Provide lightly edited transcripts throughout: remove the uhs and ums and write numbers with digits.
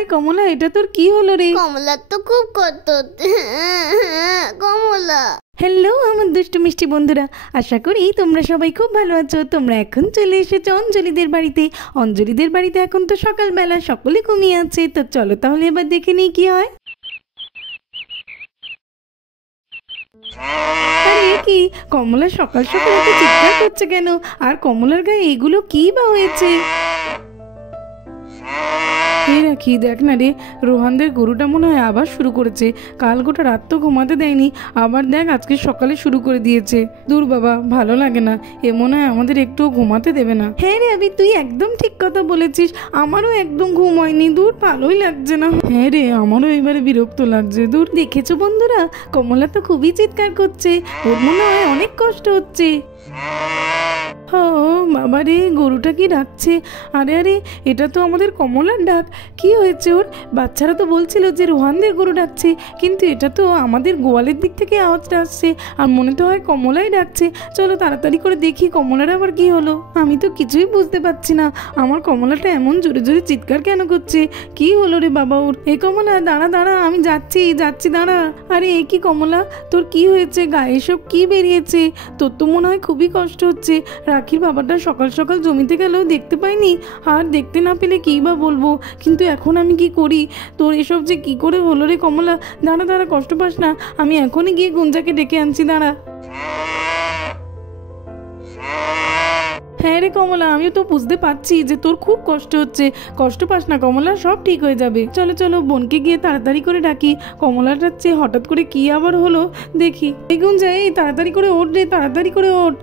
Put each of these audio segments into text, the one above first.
আরে কমলা, এটা তোর কি হলো রে? কমলা তো খুব কষ্ট কমলা। হ্যালো আমার দুষ্টু মিষ্টি বন্ধুরা, আশা করি তোমরা সবাই খুব ভালো আছো। তোমরা এখন চলে এসেছো অঞ্জলিদের বাড়িতে। অঞ্জলিদের বাড়িতে এখন তো সকালবেলা, সকলে ঘুমিয়ে আছে। তো চলো তাহলে এবার দেখে নিই কি হয়। আরে কি কমলা সকাল সকাল এত চিৎকার করছে কেন? আর কমলার গায়ে এগুলো কি বা হয়েছে? রাখি দেখ না রে, রোহানদের গরুটা মনে হয় আবার শুরু করেছে। কাল গোটা রাত তো ঘুমাতে দেয়নি, আবার দেখ আজকে সকালে শুরু করে দিয়েছে। দূর বাবা, ভালো লাগে না, এ মনে হয় আমাদের একটুও ঘুমাতে দেবে না। হ্যাঁ রে আবি, তুই একদম ঠিক কথা বলেছিস, আমারও একদম ঘুম হয়নি। দূর, ভালোই লাগছে না। হ্যাঁ রে, আমারও এবারে বিরক্ত লাগছে। দূর, দেখেছো বন্ধুরা, কমলা তো খুবই চিৎকার করছে, ওর মনে হয় অনেক কষ্ট হচ্ছে। ও বাবা রে, গরুটা কি ডাকছে? আরে আরে, এটা তো আমাদের কমলার ডাক। কি হয়েছে ওর? বাচ্চারা তো বলছিল যে রোহানদের গরু ডাকছে, কিন্তু এটা তো আমাদের গোয়ালের দিক থেকে আওয়াজটা আসছে, আর মনে তো হয় কমলাই ডাকছে। চলো তাড়াতাড়ি করে দেখি কমলার আবার কি হলো। আমি তো কিছুই বুঝতে পারছি না, আমার কমলাটা এমন জোরে জোরে চিৎকার কেন করছে? কি হলো রে বাবা ওর? এ কমলা, দাঁড়া দাঁড়া, আমি যাচ্ছি যাচ্ছি, দাঁড়া। আরে এ কি কমলা, তোর কি হয়েছে? গায়ে সব কি বেরিয়েছে? তোর তো মনে হয় খুবই কষ্ট হচ্ছে। রাখির বাবাটা সকাল সকাল জমিতে গেলেও দেখতে পাইনি, আর দেখতে না পেলে কী বা বলবো, কিন্তু এখন আমি কি করি? তোর এসব যে কি করে হলো রে কমলা? দাঁড়া দাঁড়া, কষ্ট পাস না, আমি এখনই গিয়ে গুঞ্জাকে ডেকে আনছি, দাঁড়া। হ্যাঁ রে কমলা, আমিও তো বুঝতে পারছি যে তোর খুব কষ্ট হচ্ছে। কষ্ট পাস না কমলা, সব ঠিক হয়ে যাবে। চলো চলো, বোনকে গিয়ে তাড়াতাড়ি করে ডাকি। কমলাটার চেয়ে হঠাৎ করে কি আবার হলো দেখি। এই গুঞ্জা, এই তাড়াতাড়ি করে ওঠ রে, তাড়াতাড়ি করে ওঠ।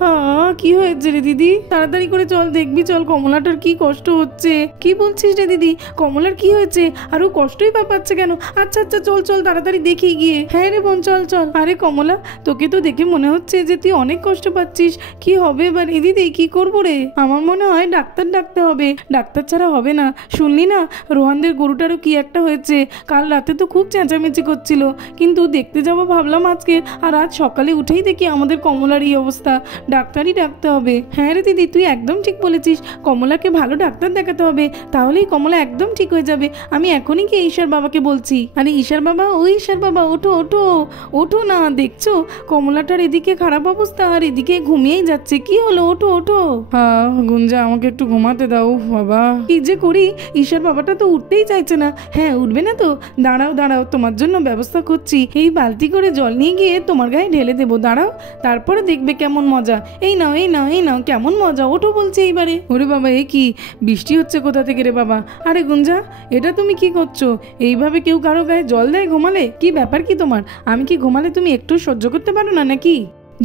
হ্যাঁ, কি হয়েছে রে দিদি? তাড়াতাড়ি করে চল, দেখবি চল কমলাটার কি কষ্ট হচ্ছে। কি বলছিস রে দিদি? কমলার কি হয়েছে? আর ও কষ্টই বা পাচ্ছে কেন? আচ্ছা আচ্ছা, চল চল তাড়াতাড়ি দেখি গিয়ে। হ্যাঁ রে বোন, চল চল। আরে কমলা, তোকে তো দেখে মনে হচ্ছে যে তুই অনেক কষ্ট পাচ্ছিস। কি হবে এবার এ দিদি? কি করবো রে? আমার মনে হয় ডাক্তার ডাকতে হবে, ডাক্তার ছাড়া হবে না। শুনলি না, রোহানদের গরুটারও কি একটা হয়েছে। কাল রাতে তো খুব চেঁচামেচি করছিল, কিন্তু দেখতে যাবো ভাবলাম আজকে, আর আজ সকালে উঠেই দেখি আমাদের কমলার এই অবস্থা। ডাক্তারই ডাকতে হবে। হ্যাঁ রে দিদি, তুই একদম ঠিক বলেছিস, কমলাকে ভালো ডাক্তার দেখাতে হবে, তাহলেই কমলা একদম ঠিক হয়ে যাবে। আমি এখনই গিয়ে ঈশার বাবাকে বলছি। আরে ঈশার বাবা, ও ঈশার বাবা, ওঠো ওঠো ওঠো না, দেখছো কমলাটার এদিকে খারাপ অবস্থা, আর এদিকে ঘুমিয়েই যাচ্ছে। কি হলো? ওঠো ওঠো। হ্যাঁ গুঞ্জা, আমাকে একটু ঘুমাতে দাও বাবা। কি যে করি, ঈশার বাবাটা তো উঠতেই চাইছে না। হ্যাঁ, উঠবে না তো? দাঁড়াও দাঁড়াও, তোমার জন্য ব্যবস্থা করছি। এই বালতি করে জল নিয়ে গিয়ে তোমার গায়ে ঢেলে দেবো, দাঁড়াও, তারপরে দেখবে কেমন মজা। এই নাও এই নাও এই নাও, কেমন মজা, ওঠো বলছে এইবারে। ওরে বাবা, এ কি বৃষ্টি হচ্ছে কোথা থেকে রে বাবা? আরে গুঞ্জা, এটা তুমি কি করছো? এইভাবে কেউ কারো গায়ে জল দেয় ঘুমালে? কি ব্যাপার কি তোমার? আমি কি ঘুমালে তুমি একটু সহ্য করতে পারো না নাকি?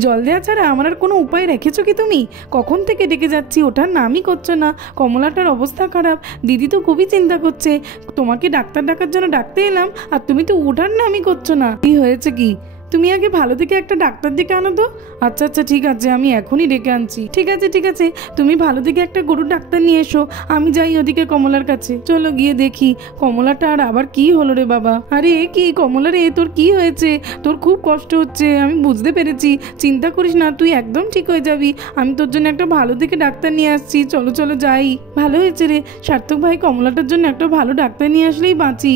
জল দেওয়া ছাড়া আমার আর কোনো উপায় রেখেছো কি তুমি? কখন থেকে ডেকে যাচ্ছি, ওটার নামই করছো না। কমলাটার অবস্থা খারাপ, দিদি তো খুবই চিন্তা করছে। তোমাকে ডাক্তার ডাকার জন্য ডাকতে এলাম, আর তুমি তো ওঠার নামই করছো না। কি হয়েছে কি? তুমি আগে ভালো থেকে একটা ডাক্তার ডেকে আনো তো। আচ্ছা আচ্ছা ঠিক আছে, আমি এখনই ডেকে আনছি। ঠিক আছে ঠিক আছে, তুমি ভালো থেকে একটা গরুর ডাক্তার নিয়ে এসো, আমি যাই ওদিকে কমলার কাছে। চলো গিয়ে দেখি কমলাটা আর আবার কি হলো রে বাবা। আরে এ কি কমলা রে, তোর কি হয়েছে? তোর খুব কষ্ট হচ্ছে, আমি বুঝতে পেরেছি। চিন্তা করিস না, তুই একদম ঠিক হয়ে যাবি। আমি তোর জন্য একটা ভালো থেকে ডাক্তার নিয়ে আসছি। চলো চলো যাই। ভালো হয়েছে রে, সার্থক ভাই কমলাটার জন্য একটা ভালো ডাক্তার নিয়ে আসলেই বাঁচি।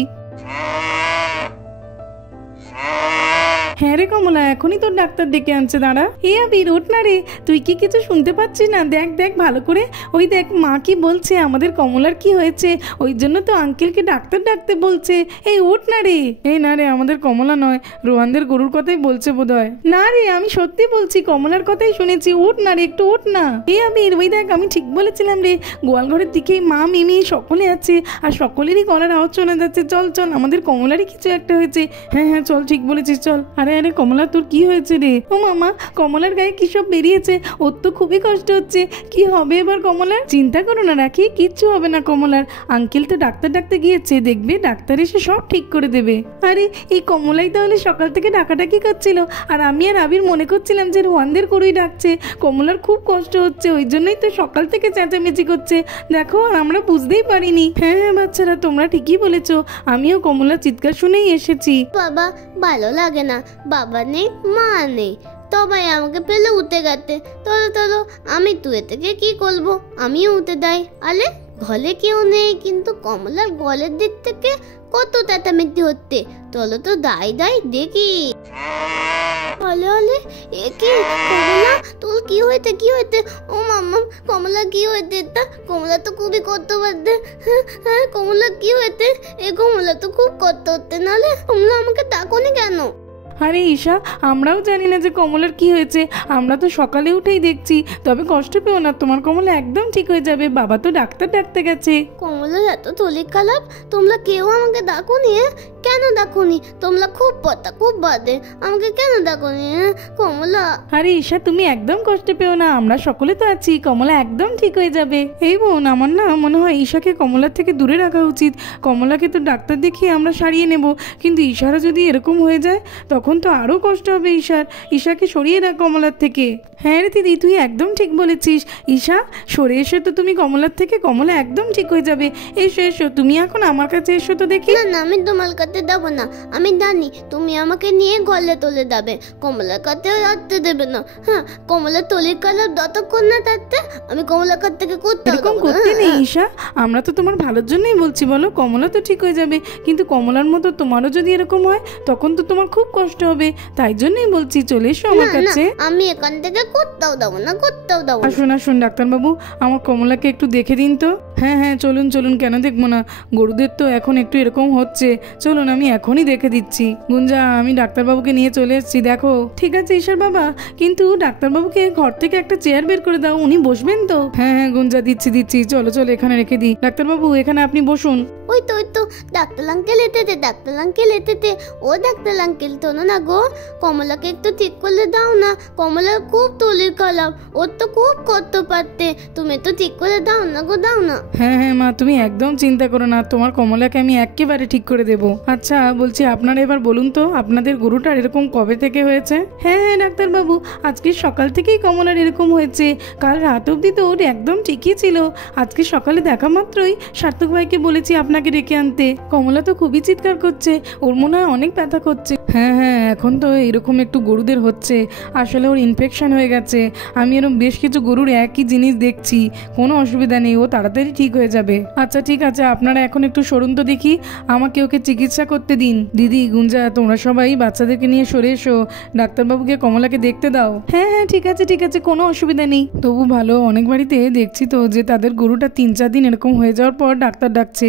হ্যাঁ রে কমলা, এখনই তোর ডাক্তার ডেকে আনছে, দাঁড়া। এ আবির, ওঠ না রে, তুই কি কিছু শুনতে পাচ্ছিস না? দেখ দেখ ভালো করে, ওই দেখ মা কি বলছে, আমাদের কমলার কি হয়েছে, ওই জন্য তো আঙ্কেলকে ডাক্তার ডাকতে বলছে। এই ওঠ না রে। এই না রে, আমাদের কমলা নয়, রোহানদের গরুর কথাই বলছে বোধহয়। না রে, আমি সত্যি বলছি, কমলার কথাই শুনেছি। ওঠ না রে, একটু ওঠ না। এ আবির, ওই দেখ আমি ঠিক বলেছিলাম রে, গোয়াল ঘরের দিকে মা মিমি সকলে আছে, আর সকলেরই গলার আওয়াজ শোনা যাচ্ছে। চল চল, আমাদের কমলারই কিছু একটা হয়েছে। হ্যাঁ হ্যাঁ চল, ঠিক বলেছিস, চল। আরে আরে কমলা, তোর কি হয়েছে রে? ও মামা, কমলার গায়ে কি সব বেরিয়েছে, ওর তো খুবই কষ্ট হচ্ছে। কি হবে এবার কমলার? চিন্তা করো না রাখি, কিচ্ছু হবে না কমলার। আঙ্কেল তো ডাক্তার ডাকতে গিয়েছে, দেখবে ডাক্তার এসে সব ঠিক করে দেবে। আরে এই কমলাই তাহলে সকাল থেকে ডাকাডাকি করছিল, আর আমি আর আবির মনে করছিলাম যে রোহানদের গরুই ডাকছে। কমলার খুব কষ্ট হচ্ছে, ওই জন্যই তো সকাল থেকে চেঁচামেচি করছে। দেখো, আর আমরা বুঝতেই পারিনি। হ্যাঁ হ্যাঁ বাচ্চারা, তোমরা ঠিকই বলেছো, আমিও কমলার চিৎকার শুনেই এসেছি। বাবা, ভালো লাগে না, বাবা নেই মা নেই, তবাই আমাকে ফেলে উঠে গেছে। চলো চলো, আমি তুই থেকে কি করবো, আমিও উঠে যাই। আলে ঘরে কেউ নেই, কিন্তু কমলার গলের দিক থেকে কত চেঁচামেচি হচ্ছে। চলো তো দাই দাই দেখি। হলে হলে এ কি কমলা, তোর কি হয়েছে কি হয়েছে? ও মাম্মা, কমলা কি হয়েছে? তা কমলা তো খুবই কষ্ট পাচ্ছে। হ্যাঁ কমলা কি হয়েছে? এ কমলা তো খুব কষ্ট হচ্ছে, নাহলে কমলা আমাকে ডাকোনি কেন? আরে ঈশা, আমরাও জানি না যে কমলার কি হয়েছে, আমরা তো সকালে উঠেই দেখছি। তবে কষ্ট পেও না, তোমার কমলা একদম ঠিক হয়ে যাবে, বাবা তো ডাক্তার ডাকতে গেছে। কমলার এত শরীর খারাপ, তোমরা কেউ আমাকে ডাকোনি? কেন ডাকোনি? তোমরা খুব পতা খুব বাদে, আমাকে কেন ডাকোনি কমলা? আরে ঈশা, তুমি একদম কষ্ট পেও না, আমরা সকলে তো আছি, কমলা একদম ঠিক হয়ে যাবে। এই বোন, আমার না মনে হয় ঈশাকে কমলার থেকে দূরে রাখা উচিত। কমলাকে তো ডাক্তার দেখিয়ে আমরা সারিয়ে নেব, কিন্তু ঈশারও যদি এরকম হয়ে যায় তখন তো আরও কষ্ট হবে ঈশার। ঈশাকে সরিয়ে রাখ কমলার থেকে। হ্যাঁ রে দিদি, তুই একদম ঠিক বলেছিস। ঈশা, সরে এসো তো তুমি কমলার থেকে, কমলা একদম ঠিক হয়ে যাবে। এসো এসো, তুমি এখন আমার কাছে এসো তো দেখি। না না, আমি তোমার কাছে যাবো না, আমি জানি তুমি আমাকে নিয়ে গলে তোলে যাবে, কমলার কাছে আসতে দেবে না। হ্যাঁ, কমলার তলির কালার যতক্ষণ না থাকতে আমি কমলার কাছ থেকে করতে এরকম করতে নেই ঈশা, আমরা তো তোমার ভালোর জন্যই বলছি, বলো কমলা তো ঠিক হয়ে যাবে, কিন্তু কমলার মতো তোমারও যদি এরকম হয় তখন তো তোমার খুব কষ্ট হবে, তাই জন্যই বলছি চলে এসো আমার কাছে। আমি এখান থেকে করতেও দেবো না, করতেও দেবো না। আসুন আসুন ডাক্তারবাবু, আমার কমলাকে একটু দেখে দিন তো। হ্যাঁ হ্যাঁ, চলুন চলুন, কেন দেখবো না, গরুদের তো এখন একটু এরকম হচ্ছে, চলুন আমি এখনই দেখে দিচ্ছি। গুঞ্জা, আমি ডাক্তারবাবুকে নিয়ে চলে এসেছি, দেখো। ঠিক আছে ঈশার বাবা, কিন্তু ডাক্তারবাবুকে ঘর থেকে একটা চেয়ার বের করে দাও, উনি বসবেন তো? হ্যাঁ হ্যাঁ গুঞ্জা, দিচ্ছি দিচ্ছি, চলো চলো এখানে রেখে দিই। ডাক্তারবাবু, এখানে আপনি বসুন। ওই তো ডাক্তার আঙ্কেল এতেতে, ডাক্তার আঙ্কেল এতেতে। ও ডাক্তার আঙ্কেল, শোনো না গো, কমলাকে একটু ঠিক করলে দাও না, কমলার খুব তলির খারাপ, ওর তো খুব কষ্ট পাচ্ছে, তুমি তো ঠিক করে দাও না গো, দাও না। হ্যাঁ হ্যাঁ মা, তুমি একদম চিন্তা করো না, তোমার কমলাকে আমি একেবারে ঠিক করে দেবো। আচ্ছা বলছি, আপনারা এবার বলুন তো, আপনাদের গরুটার এরকম কবে থেকে হয়েছে? হ্যাঁ হ্যাঁ ডাক্তারবাবু, আজকে সকাল থেকেই কমলার এরকম হয়েছে, কাল রাত অবধি তো ওর একদম ঠিকই ছিল, আজকে সকালে দেখা মাত্রই সার্থক ভাইকে বলেছি আপনাকে ডেকে আনতে। কমলা তো খুবই চিৎকার করছে, ওর মনে হয় অনেক ব্যথা করছে। হ্যাঁ হ্যাঁ, এখন তো এরকম একটু গরুদের হচ্ছে, আসলে ওর ইনফেকশন হয়ে গেছে। আমি এরকম বেশ কিছু গরুর একই জিনিস দেখছি, কোনো অসুবিধা নেই, ও তাড়াতাড়ি ঠিক হয়ে যাবে। আচ্ছা ঠিক আছে, আপনারা এখন একটু সরুন তো দেখি, আমাকে ওকে চিকিৎসা করতে দিন। দিদি, গুঞ্জা, তোমরা সবাই বাচ্চাদেরকে নিয়ে সরে এসো, ডাক্তারবাবুকে কমলাকে দেখতে দাও। হ্যাঁ হ্যাঁ ঠিক আছে ঠিক আছে, কোনো অসুবিধা নেই। তবু ভালো, অনেক বাড়িতে দেখছি তো যে তাদের গরুটা 3-4 দিন এরকম হয়ে যাওয়ার পর ডাক্তার ডাকছে,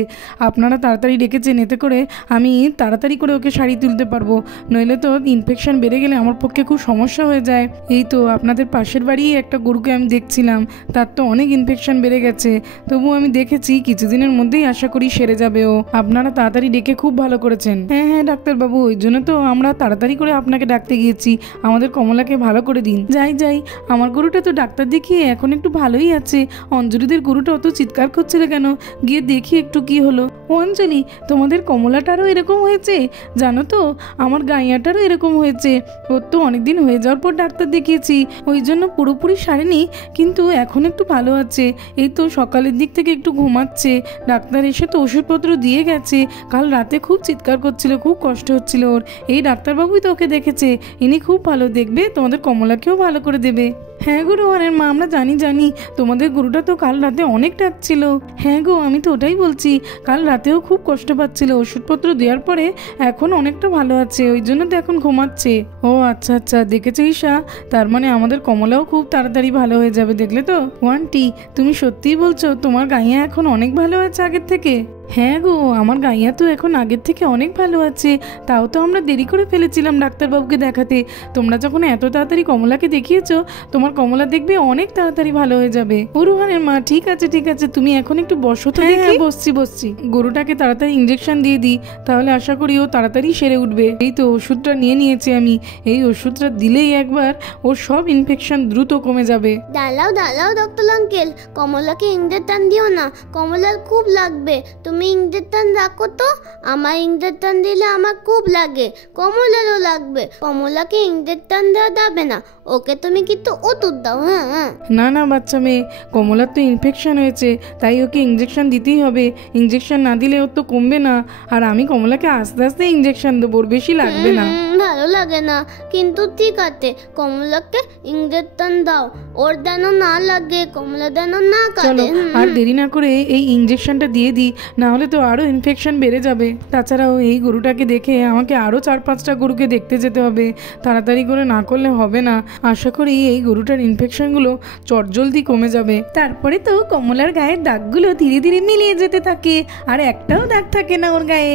আপনারা তাড়াতাড়ি ডেকেছেন, এতে করে আমি তাড়াতাড়ি করে ওকে সারিয়ে তুলতে পারবো, নইলে তো ইনফেকশন বেড়ে গেলে আমার পক্ষে খুব সমস্যা হয়ে যায়। এই তো আপনাদের পাশের বাড়ি একটা গরুকে আমি দেখছিলাম, তার তো অনেক ইনফেকশন বেড়ে গেছে, তবু আমি দেখেছি কিছুদিনের মধ্যেই আশা করি সেরে যাবে ও। আপনারা তাড়াতাড়ি ডেকে খুব ভালো করেছেন। হ্যাঁ হ্যাঁ ডাক্তারবাবু, ওই জন্য তো আমরা তাড়াতাড়ি করে আপনাকে ডাকতে গিয়েছি, আমাদের কমলাকে ভালো করে দিন। যাই যাই, আমার গরুটা তো ডাক্তার দেখিয়ে এখন একটু ভালোই আছে, অঞ্জলিদের গরুটা অত চিৎকার করছিল কেন, গিয়ে দেখি একটু কি হলো। ও অঞ্জলি, তোমাদের কমলাটারও এরকম হয়েছে? জানো তো, আমার গাইয়াটারও এরকম হয়েছে, ওর তো অনেকদিন হয়ে যাওয়ার পর ডাক্তার দেখিয়েছি, ওই জন্য পুরোপুরি সারেনি, কিন্তু এখন একটু ভালো আছে। এই তো সকালের দিক থেকে একটু ঘুমাচ্ছে, ডাক্তার এসে তো ওষুধপত্র দিয়ে গেছে, কাল রাতে খুব চিৎকার করছিল, খুব কষ্ট হচ্ছিল ওর। এই ডাক্তারবাবুই তো ওকে দেখেছে, ইনি খুব ভালো দেখবে, তোমাদের কমলাকেও ভালো করে দেবে। হ্যাঁ গো রোহানের মা, আমরা জানি জানি, তোমাদের গরুটা তো কাল রাতে অনেক ডাকছিল। হ্যাঁ গো, আমি তো ওটাই বলছি, কাল রাতেও খুব কষ্ট পাচ্ছিল, ওষুধপত্র দেওয়ার পরে এখন অনেকটা ভালো আছে, ওই জন্য তো এখন ঘুমাচ্ছে। ও আচ্ছা আচ্ছা, দেখেছো ঈশা, তার মানে আমাদের কমলাও খুব তাড়াতাড়ি ভালো হয়ে যাবে, দেখলে তো। ওয়ান্টি, তুমি সত্যিই বলছো তোমার গাইয়া এখন অনেক ভালো আছে আগের থেকে? হ্যাঁ গো, আমার গাইয়া তো এখন আগের থেকে অনেক ভালো আছে, তাও তো আমরা দেরি করে ফেলেছিলাম ডাক্তারবাবুকে দেখাতে। তোমরা যখন এত তাড়াতাড়ি কমলাকে দেখিয়েছো, তোমার কমলা দেখবে অনেক তাড়াতাড়ি ভালো হয়ে যাবে। ও রুহানের মা, ঠিক আছে ঠিক আছে, তুমি এখন একটু বসো তো। হ্যাঁ বসছি বসছি, গরুটাকে তাড়াতাড়ি ইঞ্জেকশন দিয়ে দিই, তাহলে আশা করি ও তাড়াতাড়ি সেরে উঠবে। এই তো ওষুধটা নিয়ে নিয়েছি আমি, এই ওষুধটা দিলেই একবার ওর সব ইনফেকশন দ্রুত কমে যাবে। দাঁড়াও দাঁড়াও ডক্টর আঙ্কেল, কমলাকে ইঞ্জেকশন দিও না, কমলার খুব লাগবে, তুমি ইঞ্জেকশন রাখো তো, আমার ইঞ্জেকশন দিলে আমার খুব লাগে, কমলারও লাগবে, কমলাকে ইঞ্জেকশন দেওয়া যাবে না, ওকে তুমি কিন্তু ওষুধ দাও। হ্যাঁ হ্যাঁ, না না বাচ্চা মেয়ে, কমলার তো ইনফেকশন হয়েছে, তাই ওকে ইঞ্জেকশন দিতেই হবে, ইঞ্জেকশন না দিলে ওর তো কমবে না, আর আমি কমলাকে আস্তে আস্তে ইঞ্জেকশন দেবো, বেশি লাগবে না। ভালো লাগে না, কিন্তু ঠিক আছে, কমলাকে ইঞ্জেকশন দাও, ওর যেন না লাগে, কমলা যেন না চলো কাঁদে। আর দেরি না করে এই ইঞ্জেকশনটা দিয়ে দিই, না হলে তো আরও ইনফেকশন বেড়ে যাবে। তাছাড়াও এই গরুটাকে দেখে আমাকে আরও 4-5টা গরুকে দেখতে যেতে হবে, তাড়াতাড়ি করে না করলে হবে না। আশা করি এই গরুটার ইনফেকশনগুলো চটজলদি কমে যাবে। তারপরে তো কমলার গায়ের দাগগুলো ধীরে ধীরে মিলিয়ে যেতে থাকে, আর একটাও দাগ থাকে না ওর গায়ে।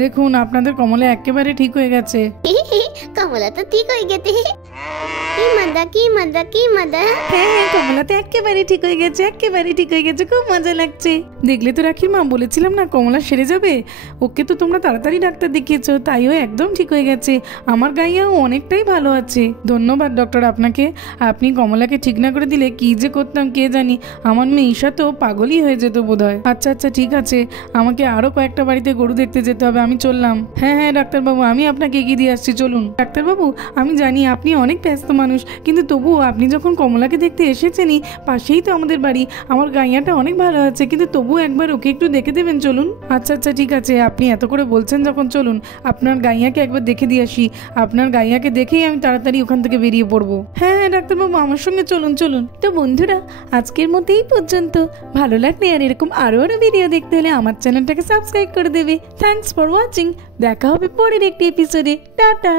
দেখুন আপনাদের কমলা একেবারে ঠিক হয়ে গেছে। কমলা তো ঠিক হয়ে গেছে। কি মজা, কি মজা, কি মজা। হ্যাঁ কমলা তো একেবারে ঠিক হয়ে গেছে, একেবারে ঠিক হয়ে গেছে, খুব মজা লাগছে। দেখলে তো রাখির মা, বলেছিলাম না কমলা সেরে যাবে। ওকে তো তোমরা তাড়াতাড়ি ডাক্তার দেখিয়েছো, তাই ও একদম ঠিক হয়ে গেছে। আমার গাইয়াও অনেকটাই ভালো আছে। ধন্যবাদ ডক্টর আপনাকে। আপনি কমলাকে ঠিক না করে দিলে কি যে করতাম কে জানি, আমার মেয়ে ঈশা তো পাগলই হয়ে যেত বোধহয়। আচ্ছা আচ্ছা ঠিক আছে, আমাকে আরো কয়েকটা বাড়িতে গরু দেখতে যেতে হবে, আমি চললাম। হ্যাঁ হ্যাঁ ডাক্তারবাবু, আমি আপনাকে এগিয়ে দিয়ে আসছি, চলুন। ডাক্তারবাবু আমি জানি আপনি অনেক ব্যস্ত মানুষ, কিন্তু তবুও আপনি যখন কমলাকে দেখতে এসেছেনই, পাশেই তো আমাদের বাড়ি, আমার গাইয়াটা অনেক ভালো আছে, কিন্তু তবুও একবার ওকে একটু দেখে দেবেন, চলুন। আচ্ছা আচ্ছা ঠিক আছে, আপনি এত করে বলছেন যখন, চলুন আপনার গাইয়াকে একবার দেখে দিয়ে আসি। আপনার গাইয়াকে দেখেই আমি তাড়াতাড়ি ওখান থেকে বেরিয়ে পড়বো। হ্যাঁ হ্যাঁ ডাক্তারবাবু, আমার সঙ্গে চলুন চলুন। তো বন্ধুরা আজকের মতো এই পর্যন্ত। ভালো লাগলে আর এরকম আরো ভিডিও দেখতে হলে আমার চ্যানেলটাকে সাবস্ক্রাইব করে দেবে। Thanks for watching. দেখা হবে পরের একটি এপিসোডে। টাটা।